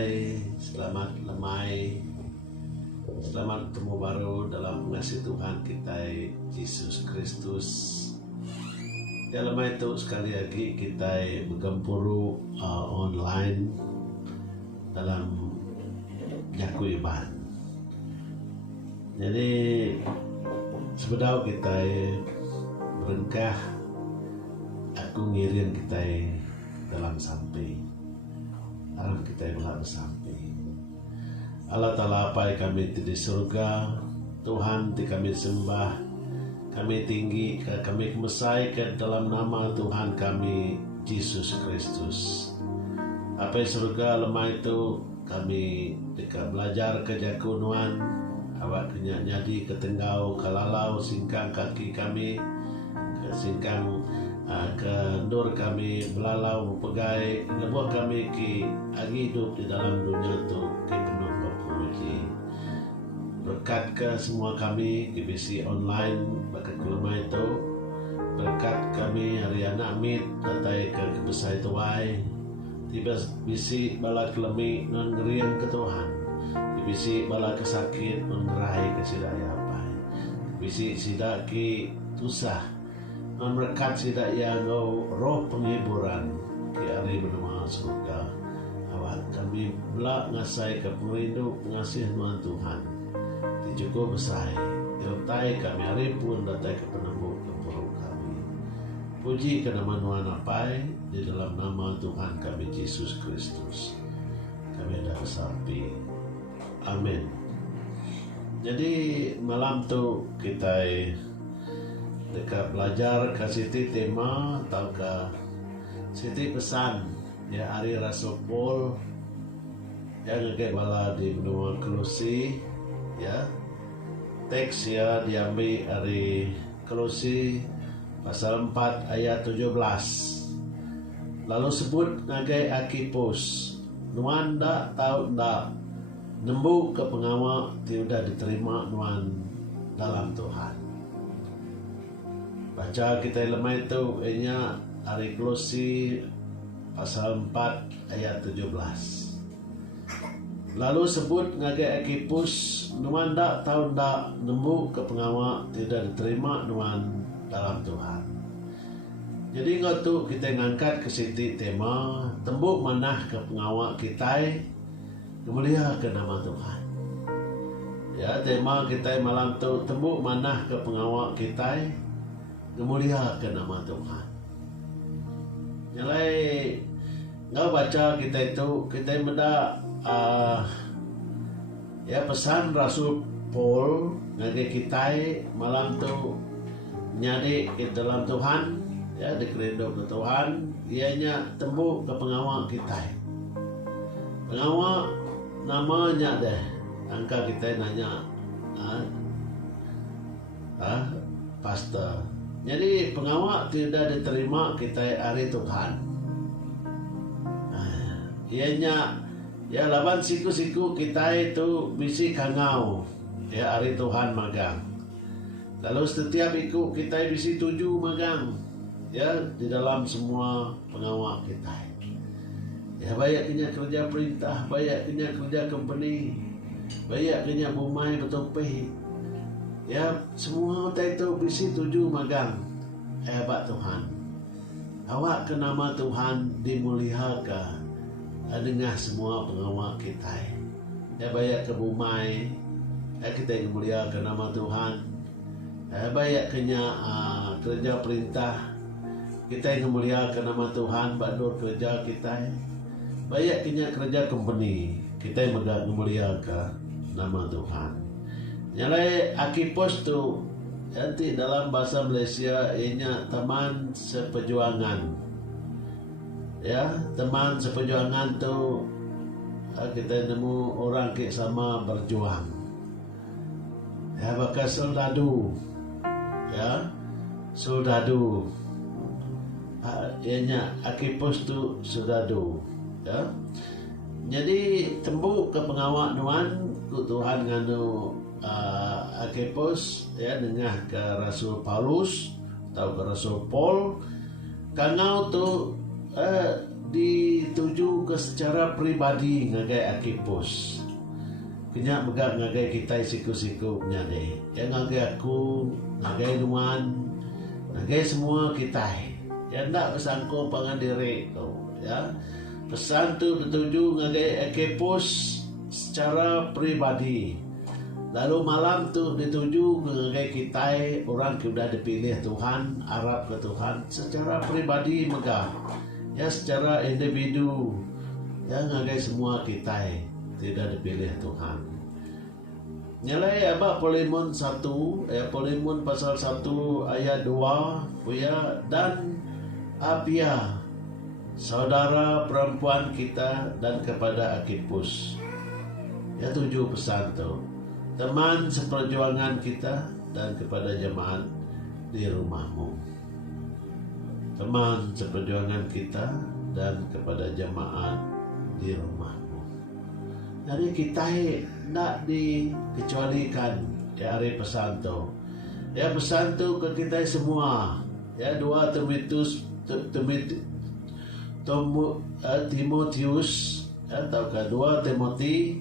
Hai, selamat lemai, selamat ketemu baru dalam mengasihi Tuhan kita Yesus Kristus. Dalam itu sekali lagi kita bergempuru online dalam Nyaku Iban. Jadi sebedau kita berengkah, aku ngirim kita dalam sampai alam kita belak bersampai. Allah Ta'ala apa kami di surga, Tuhan di kami sembah, kami tinggi, kami mesai ke dalam nama Tuhan kami Yesus Kristus. Apa surga lemah itu kami dekat belajar kejakunuan, awak kenyak nyadi ketenggau kalalau singkang kaki kami, singkang kendur kami belalau mempegai lebuh kami ki agi hidup di dalam dunia tu ki penuh berpuji. Berkat ke semua kami ki bisi online berkat kelema itu, berkat kami hari anak mit datai ke besar tuai tiba bisi bala kelemi non ngerian ke Tuhan, bisi bala kesakit non ngerai ke sidaya apa, bisi sidak ki tusah merkat sidak yang roh penghiburan ke hari benua surga. Awak kami belak ngasai ke perindu ngasih nuan Tuhan dicukup besai diletai kami hari pun datai ke penembuk kepuru kami. Puji ke nama nuan apai di dalam nama Tuhan kami Yesus Kristus kami ada bersampai. Amin. Jadi malam tu kita dekat belajar ke siti tema atau ke siti pesan ya hari Rasul Paul yang ngeke bala di benua Kolose ya. Teks ya diambil dari Kolose pasal 4 ayat 17. Lalu sebut ngagai Akipus nuan dak tahu ndak nembu ke pengawal tidak diterima nuan dalam Tuhan. Baca kita lemah itu ianya hari Kolose pasal 4 ayat 17. Lalu sebut ngagai Akipus nuan dak tahu ndak nembu ke pengawal tidak diterima nuan dalam Tuhan. Jadi ngotu kita ngangkat ke siti tema tembuk manah ke pengawal kita kemulia ke nama Tuhan. Ya tema kita malam tu tembuk manah ke pengawal kita kemulia ke nama Tuhan. Nyalai ngau baca kita itu kita menda ya pesan Rasul Paul ngage kita malam tu nyadi ke dalam Tuhan ya dikerindu ke Tuhan ianya tembuk ke pengawal kita. Pengawal namanya deh angka kita nanya pastor. Jadi pengawal tidak diterima kita hari Tuhan. Ianya ya lawan siku-siku kita itu bisi kangau ya hari Tuhan magang. Lalu setiap ikut kita bisi 7 magang ya di dalam semua pengawal kita. Ya banyaknya kerja perintah, banyaknya kerja company, banyaknya bumai betul-betul. Ya semua kita itu bisi 7 magang hebat Tuhan. Awak ke nama Tuhan dimuliakan dengan semua pengawal kita. Ya banyak ke bumai kita dimuliakan nama Tuhan. Banyak kenya kerja perintah kita memuliakan nama Tuhan. Badur kerja kita banyak kenya kerja company kita memuliakan nama Tuhan. Nyalai Akipus tu nanti dalam bahasa Malaysia ianya teman seperjuangan. Ya, teman seperjuangan tu kita nemu orang ke sama berjuang. Ya, bakal soldadu. Ya, soldadu. Ianya Akipus tu soldadu. Ya. Jadi tembuk ke pengawal nuan ku Tuhan nganu Akipus ya dengah ke Rasul Paulus atau ke Rasul Paul kangau tu dituju ke secara pribadi ngagai akipus. Kenyak megak ngagai kita siku-siku nyade. Ya ngagai aku, ngagai nuan, ngagai semua kita. Ya ndak kesangko pangan diri kau. Ya pesan tu dituju ngagai akipus secara pribadi. Lalu malam tu dituju ngagai kita orang sudah dipilih Tuhan, Arab ke Tuhan secara pribadi megah. Ya secara individu. Ya ngagai semua kita tidak dipilih Tuhan. Nyalai apa Polemon 1, Polemon pasal 1 ayat 2, ya, dan Apia saudara perempuan kita dan kepada Akipus. Ya 7 pesan tu. Teman seperjuangan kita dan kepada jemaat di rumahmu. Teman seperjuangan kita dan kepada jemaat di rumahmu. Jadi kita tidak dikecualikan ya hari pesan tu. Ya pesan tu ke kita semua. Ya 2 Timotius atau ke 2 Timoti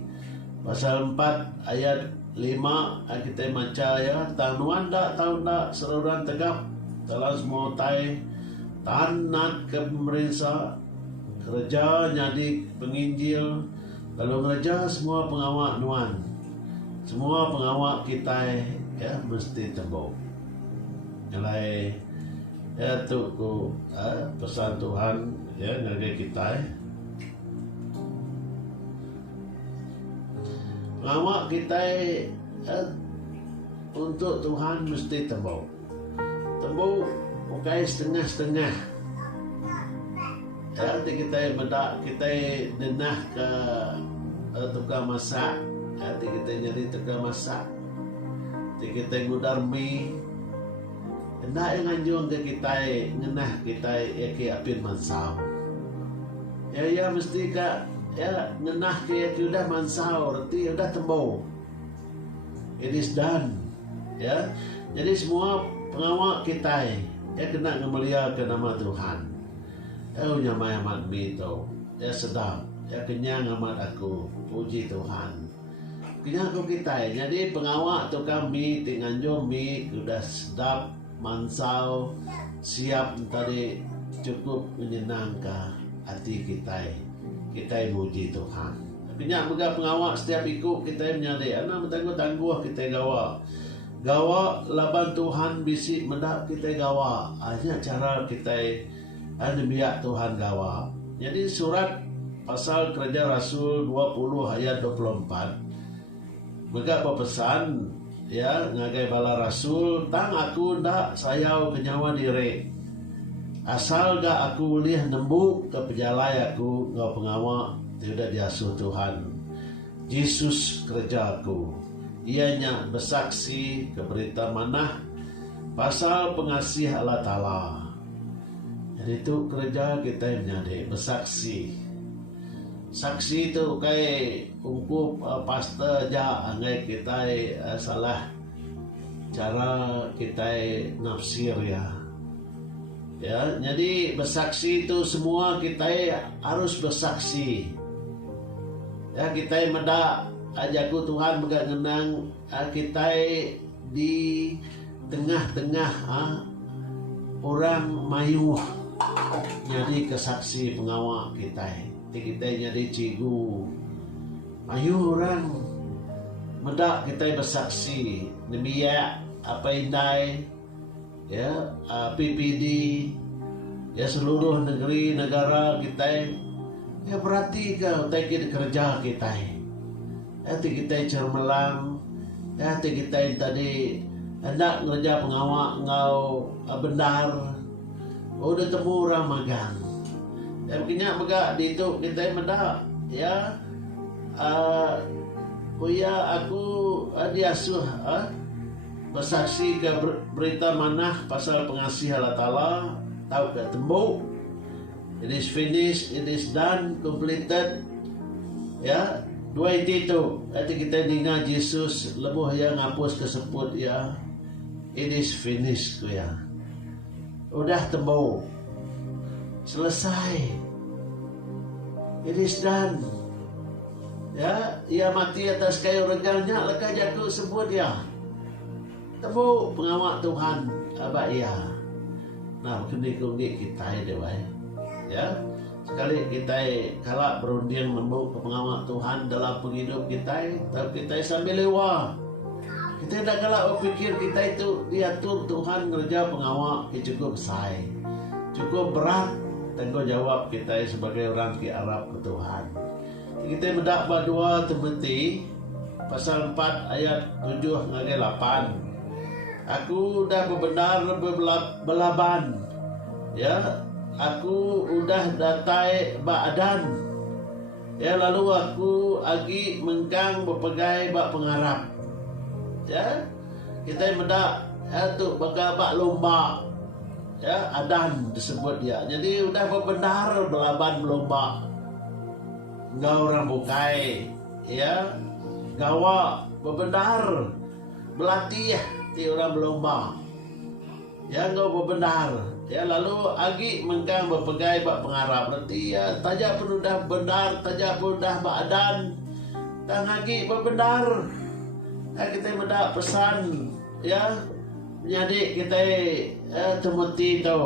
pasal 4 ayat 5 kita baca ya, tanuan dak tahu dak seruran tegap dalam semua tai tanat ke pemerintah kerja jadi penginjil. Kalau kerja semua pengawak nuan, semua pengawak kita ya mesti tembok. Nyalai ya tu ku pesan Tuhan ya ngagai kita. Pengawak kita untuk Tuhan mesti tembok. Tembok bukan setengah-setengah. Ya, kita bedak kita denah ke tukang masak. Ya, kita nyari tukang masak. Kita ngudar mie. Hendak yang anjung ke kita ngenah kita ke apin mansau. Ya mesti ka ya ngenah ke udah mansau, arti udah tembok. It is done. Ya. Jadi semua pengawak kita ya kena ngemuliakan nama Tuhan. Ya nyamai amat mito. Ya sedap. Ya kenyang amat aku. Puji Tuhan. Kenyang aku kita. Jadi pengawak tukang mie tinganjo mie udah sedap, mansau, siap tadi cukup menyenangkan hati kita. Kita muji Tuhan. Kenyang juga pengawak setiap ikut kita menyadari. Anak bertangguh-tangguh kita gawa. Gawa laban Tuhan bisik mendak kita gawa. Hanya cara kita biak Tuhan gawa. Jadi surat pasal Kerja Rasul 20 ayat 24 megak pesan ya ngagai bala rasul tang aku ndak sayau kenyawa diri asal gak aku boleh nembuk ke pejalai aku ngau pengawak tidak diasuh Tuhan Yesus kerja aku ianya bersaksi ke berita manah pasal pengasih Allah Ta'ala. Jadi itu kerja kita menyadari bersaksi. Saksi itu kayak ungkup pastor ja angai kita salah cara kita nafsir ya. Ya, jadi bersaksi itu semua kita harus bersaksi. Ya kita mendak ajaku Tuhan megak ngenang kita di tengah-tengah orang mayuh. Jadi kesaksi pengawak kita. Kita jadi cigu. Ayo orang mendak kita bersaksi. Nemiak apa indai ya PPD ya seluruh negeri negara kita ya berarti kau taking kerja kita. Ya kita cermelang. Ya kita tadi hendak kerja pengawak ngau benar. Udah temu orang magang. Ya begini megak di itu kita mendak ya aku diasuh bersaksi ke berita manah pasal pengasih Allah Ta'ala tahu ke tembok. It is finished, it is done, completed. Ya, dua itu. Nanti kita dengar Yesus lebuh yang ngapus kesebut ya. It is finished ya. Udah tembok. Selesai. It is done. Ya, ia mati atas kayu regangnya, leka jaku sebut dia. Temu pengawak Tuhan, abah ia. Nah, kundi-kundi kita dewa. Ya, sekali kita kalau berunding nemu ke pengawak Tuhan dalam penghidup kita, tapi kita sambil lewat. Kita tidak galak berpikir kita itu diatur Tuhan kerja pengawak, cukup say, cukup berat tanggung jawab kita sebagai orang ke Arab ke Tuhan. Kita mendapat 2 Timotius pasal 4 ayat 7 hingga 8. Aku udah benar belaban, ya, aku udah datai badan, ya, lalu aku agi mengkang berpegai bak pengarap, ya, kita mendak ya, tu bak lomba, ya, adan disebut dia. Jadi udah benar belaban lomba. Engkau orang bukai, ya, gawa bebenar berlatih ti orang berlomba, ya, engkau bebenar, ya, lalu agi mengkang berpegai bak pengarap, berarti ya tajak pun udah benar, tajak pun udah badan, tang agi bebenar. Ya, kita mendak pesan, ya, jadi kita Timotius itu,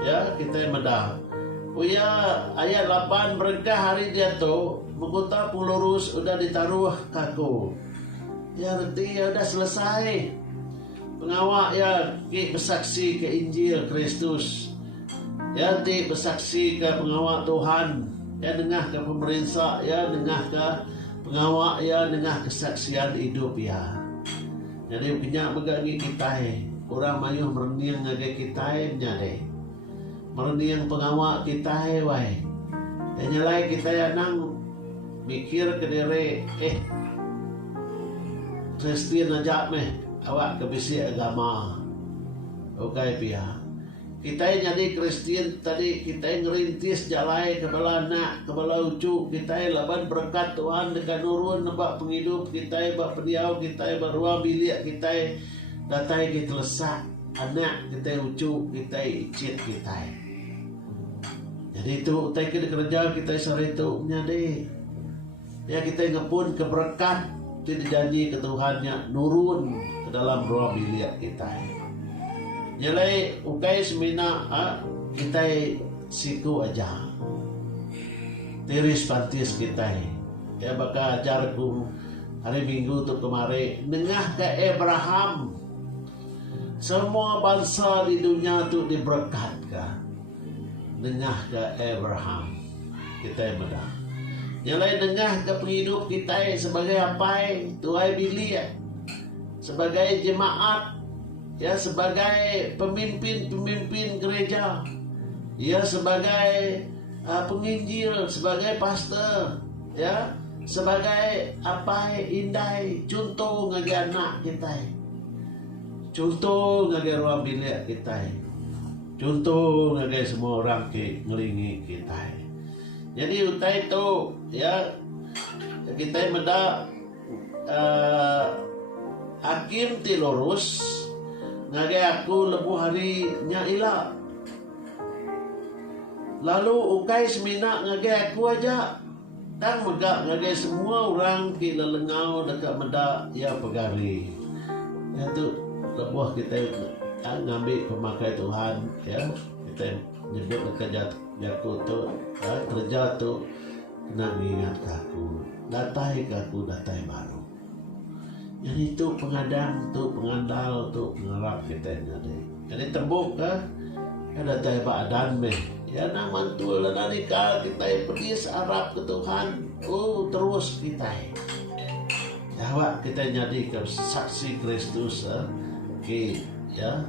ya, kita mendak. Uya ayat 8 berkah hari dia tu menguta pulurus udah ditaruh kaku. Ya berarti ya udah selesai. Pengawak ya ki bersaksi ke Injil Kristus. Ya ti bersaksi ke pengawak Tuhan. Ya dengah ke pemerintah, ya dengah ke pengawak, ya dengah kesaksian hidup ya. Jadi punya begangi kita orang mayuh merenung ngage kita nyade. Merenung pengawak kita wai. Ya nyalai kita ya nang mikir ke diri Kristen aja meh awak kebisi agama. Oke pia. Kita jadi Kristen tadi kita ngerintis jalai kebala nak kebala ucu kita laban berkat Tuhan dekat nurun nebak penghidup kita bak pendiau kita baruang bilik kita datai kita lesak anak kita ucu kita icit kita. Jadi itu utai kita kerja kita sore itu nyade. Ya kita ngepun keberkat itu dijanji ke Tuhannya nurun ke dalam ruang bilik kita. Nyalai ukai semina kita siku aja. Tiris pantis kita. Ya bakal ajarku hari Minggu tu kemarin nengah ke Abraham. Semua bangsa di dunia tu diberkatkan. Dengah ke Abraham kita menang. Nyalai dengah ke penghidup kita sebagai apa? Tuai bilik sebagai jemaat, ya, sebagai pemimpin gereja, ya, sebagai penginjil, sebagai pastor, ya, sebagai apa? Indai contoh ngagi anak kita, contoh ngagi ruang bilik kita, contoh ngagi semua orang ke ngelingi kita. Jadi utai itu ya kita mendak hakim ti lurus ngage aku lebu hari nya ila. Lalu ukai semina ngage aku aja kan megak ngage semua orang ki lelengau dekat mendak ya pegari. Ya tu lebuh kita ngambil pemakai Tuhan, ya, kita nyebut dekat jaku tu kerja tu kena ingat kaku datai baru. Jadi itu pengadang tu pengandal tu pengarap kita jadi. Jadi tembuk datai badan meh. Ya nang mantul dan nikah kita pergi Arab ke Tuhan. Oh terus kita. Jawab kita jadi ke saksi Kristus ke ya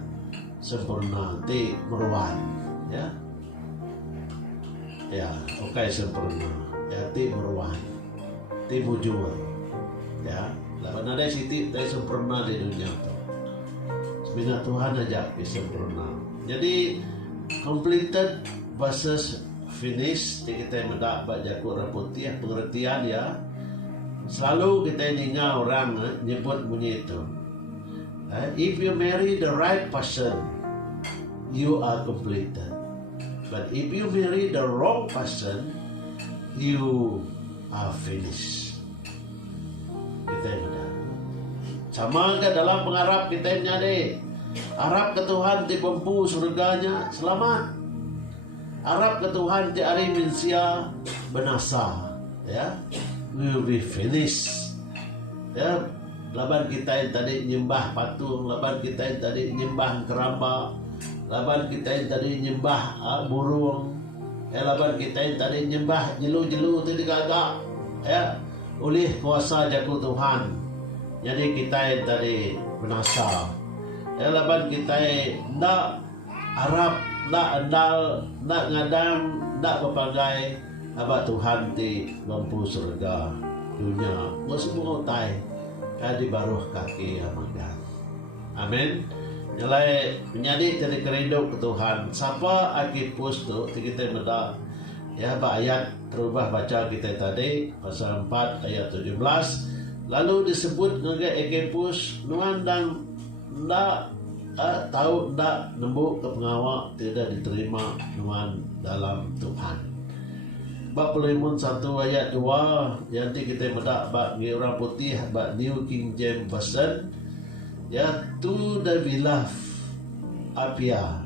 sempurna ti meruan ya. Ya, oke sempurna. Ya, ti meruan, ti mujur. Ya, lawan ada siti ti sempurna di dunia tu. Sebenarnya Tuhan aja sempurna. Jadi completed versus finish. Kita mendak baca Quran putih pengertian ya. Selalu kita ingat orang nyebut bunyi itu. If you marry the right person, you are completed. But if you marry the wrong person, you are finished. Kita yang ada. Sama ke dalam pengharap kita yang nyade. Harap ke Tuhan ti pempu surganya selamat. Harap ke Tuhan ti ari minsia benasa. Ya, will be finished. Ya, laban kita yang tadi nyembah patung, laban kita yang tadi nyembah keramba, laban kita yang tadi nyembah burung, ya, laban kita yang tadi nyembah jelu-jelu tadi gagak, ya, oleh kuasa jago Tuhan. Jadi kita yang tadi benasa. Ya, laban kita ndak harap, ndak andal, ndak ngadang, ndak berbagai abah Tuhan ti mampu surga dunia masih mengutai kadi baruh kaki amagan. Amin. Nilai menjadi jadi kerindu ke Tuhan. Siapa akipus tu kita meda ya ayat terubah baca kita tadi pasal 4 ayat 17 lalu disebut ngagai akipus nuan dan ndak tahu ndak nembuk ke pengawak tidak diterima nuan dalam Tuhan. Bab Pelimun 1 ayat 2 yang kita medak bab orang putih bab New King James Version ya to the beloved Apia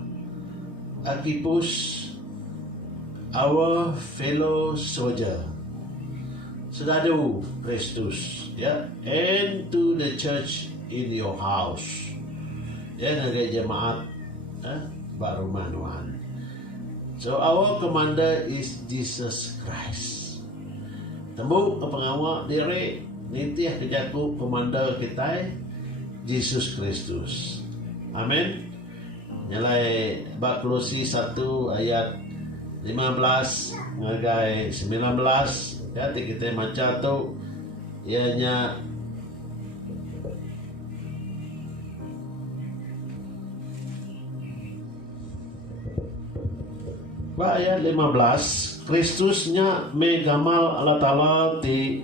Archippus our fellow soldier Saudara Kristus ya and to the church in your house ya nagai jemaat bab rumah Tuhan. So our commander is Jesus Christ. Tembuk ke pengawak diri nitih kejaku commander kita Jesus Kristus. Amin. Nyalai bab Kolose 1 ayat 15 ngagai 19 ya kita baca tu ianya ayat 15 Kristusnya megamal Allah Ta'ala ti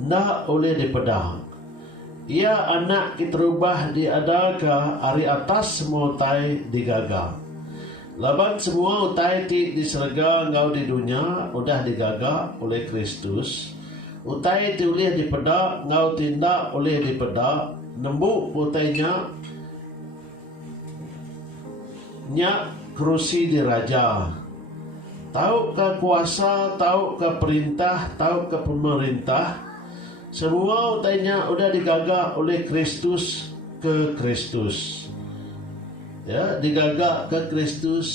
ndak oleh dipedang. Ia anak kita di adalkah ari atas semua utai digagal. Laban semua utai ti diserga engkau di dunia udah digagal oleh Kristus. Utai ti oleh dipedak engkau tindak oleh dipedak. Nembuk utainya nyak kerusi di raja. Tahu ke kuasa, tahu ke perintah, tahu ke pemerintah. Semua utainya udah digagak oleh Kristus ke Kristus. Ya, digagak ke Kristus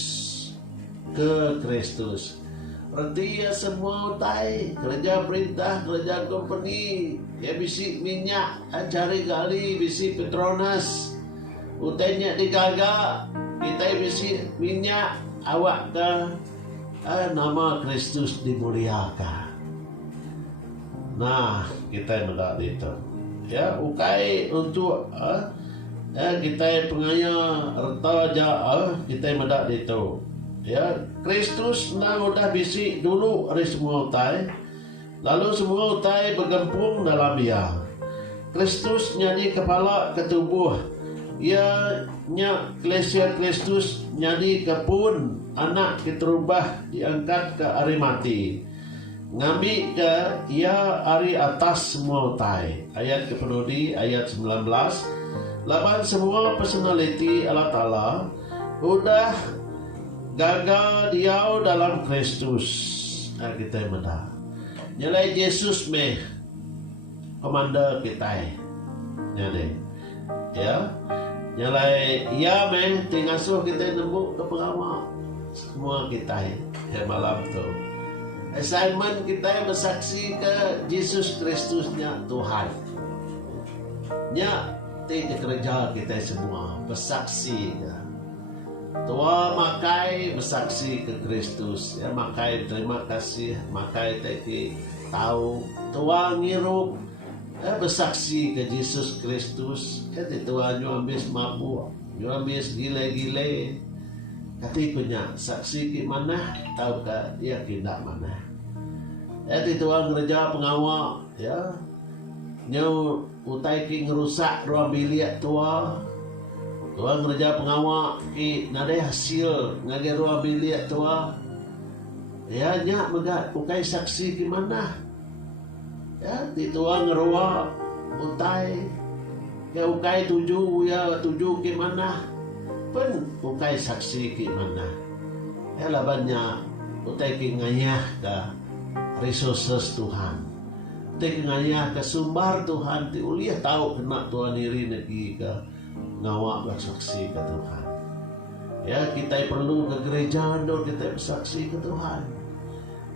ke Kristus. Berarti ya semua utai, kerja perintah, kerja company, ya bisi minyak, cari gali, bisi Petronas. Utainya digagak, kita bisi minyak, awak ke nama Kristus dimuliakan. Nah, kita mendak itu. Ya, ukai untuk kita pengaya reta aja kita mendak itu. Ya, Kristus nang udah bisi dulu hari semua utai. Lalu semua utai bergempung dalam dia. Kristus jadi kepala ketubuh. Ia nya Klesia Kristus jadi kepun anak kita diangkat ke ari mati. Ngambil ke ia ari atas semua utai. Ayat kepenudi ayat 19. Laban semua personality Allah Ta'ala udah gagal dia dalam Kristus. Kita mendah. Nyalai Yesus meh komander kita. Ya. Nyalai ia meh tingasuh kita nembuk ke pengawal semua kita malam tu. Assignment kita bersaksi ke Yesus Kristusnya Tuhan. Nya kerja kita semua bersaksi ya. Tua makai bersaksi ke Kristus ya, makai terima kasih, makai teki tahu tua ngirup bersaksi ke Yesus Kristus ya. Tua nyu ambis mabuk, nyu ambis gile-gile kati punya saksi ki mana tahu ka dia kindak mana ya. Tua gereja pengawal ya nyu utai ki ngerusak ruang bilik tua gereja pengawal ki nade hasil ngage ruang bilik tua Ya nya megat ukai saksi gimana? Ya tituang ngeruak utai. Ya ukai tuju ya tuju gimana? Pun ukai saksi gimana? Ya labannya utai kingayah ka resources Tuhan. Utai kingayah ka sumbar Tuhan. Ti uliah tahu kena Tuhan iri negi ka ngawak bersaksi ke Tuhan. Ya kita perlu ke gereja dor kita bersaksi ke Tuhan.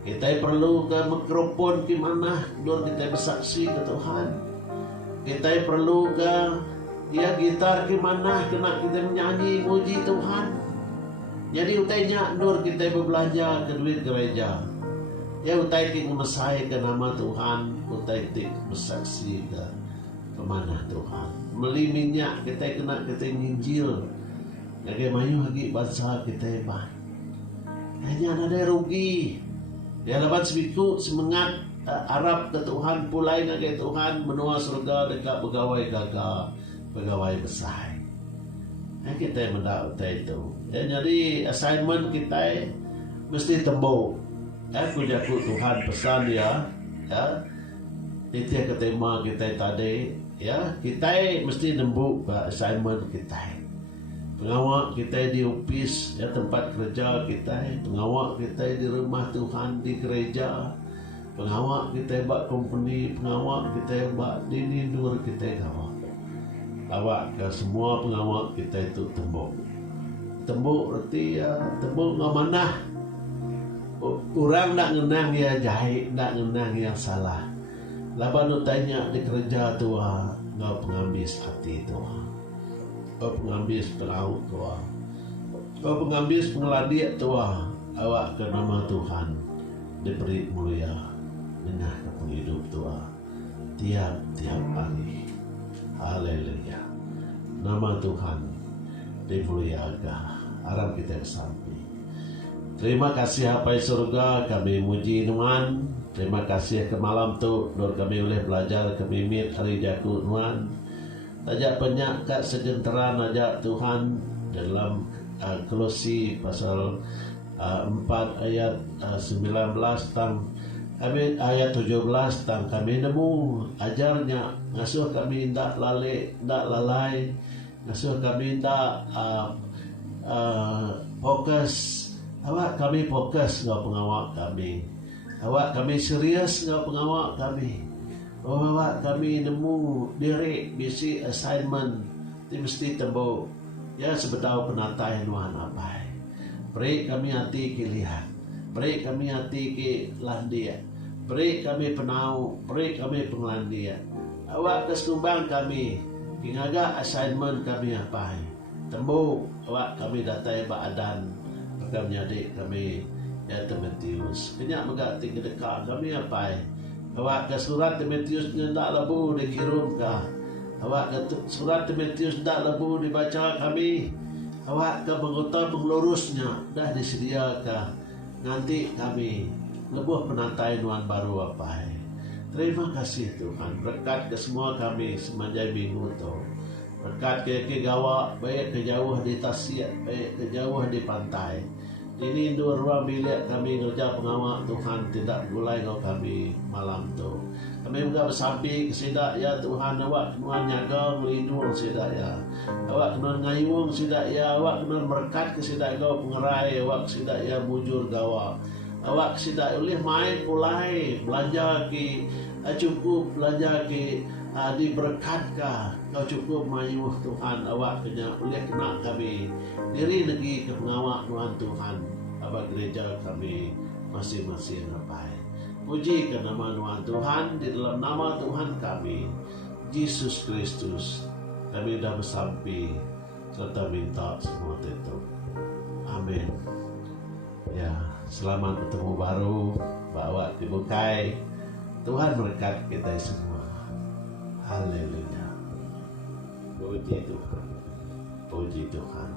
Kita perlu ke mikrofon ke mana dor kita bersaksi ke Tuhan. Kita perlu ke ya gitar ke mana kena kita menyanyi muji Tuhan. Jadi utainya dor kita berbelanja ke duit gereja. Ya utai kita mesai ke nama Tuhan, utai kita bersaksi ke kemana Tuhan. Beli minyak kita kena kita nginjil. Lagi mayu lagi bangsa kita bah. Hanya ada rugi. Dia laban sebiku semangat Arab ke Tuhan pulai ke Tuhan menua surga dekat pegawai gagah pegawai besar. Kita mendak itu. Ya, jadi assignment kita mesti tembok. Aku jago Tuhan pesan ya. Ya. Itu tema kita tadi. Ya, kita mesti nembuk assignment kita. Pengawal kita di office, ya tempat kerja kita, pengawal kita di rumah Tuhan di gereja, pengawal kita buat company, pengawal kita buat dini nur kita kawal. Awak ke semua pengawal kita itu tembok. Tembok berarti ya tembok ngau mana? Orang nak ngenang ya jahit, nak ngenang yang salah. Laban nu tanya di kerja tua, ngau pengambis hati tua. Pengambis pelaut tua, pengambis pengeladiak tua, awak ke nama Tuhan diberi mulia dengan ke penghidup tua tiap hari. Haleluya. Nama Tuhan dimuliakan. Harap kita sampai. Terima kasih apa surga kami muji Tuhan. Terima kasih ke malam tu dor kami boleh belajar kami mit hari jaku Tuhan. Ajak penyak kat segenteran ajak Tuhan dalam Kolose pasal 4 ayat 19 tang kami ayat 17 tang kami nemu ajarnya ngasuh kami ndak lalai ngasuh kami ndak fokus awak kami fokus ngau pengawak kami awak kami serius ngau pengawak kami. Awak kami nemu diri bisi assignment ti mesti tembok ya sebetau penatai nuan apa beri kami hati kilihan beri kami hati ke landia beri kami penau beri kami penglandia awak kesumbang kami kingaga assignment kami apa tembok awak kami datai baadan maka menjadi kami ya Timotius kenyak megati kedekat kami apa awak ke surat Timotius ndak lebu dikirim ka awak ke surat Timotius ndak lebu dibaca kami awak ke anggota pengelurusnya dah disedia ka nanti kami lebuh penatai nuan baru apa terima kasih Tuhan berkat ke semua kami semanjai minggu tu berkat ke gawa baik ke jauh di Tasik baik ke jauh di pantai. Ini dua ruang bilik kami kerja pengawal Tuhan tidak mulai kau kami malam tu. Kami juga bersampi kesedak ya Tuhan awak kena nyaga melindung sedak ya. Awak kena ngayung sedak ya. Awak kena berkat kesedak kau pengerai awak sedak ya bujur gawa. Awak sedak boleh main pulai belanja ki cukup belanja ki diberkatkah kau cukup mayuh Tuhan awak kena boleh kena kami diri lagi ke pengawal Tuhan Tuhan abah gereja kami masing-masing apa puji ke nama Tuhan di dalam nama Tuhan kami Yesus Kristus kami dah bersampai serta minta semua itu amin ya selamat bertemu baru bawa dibukai Tuhan berkat kita semua haleluya puji Tuhan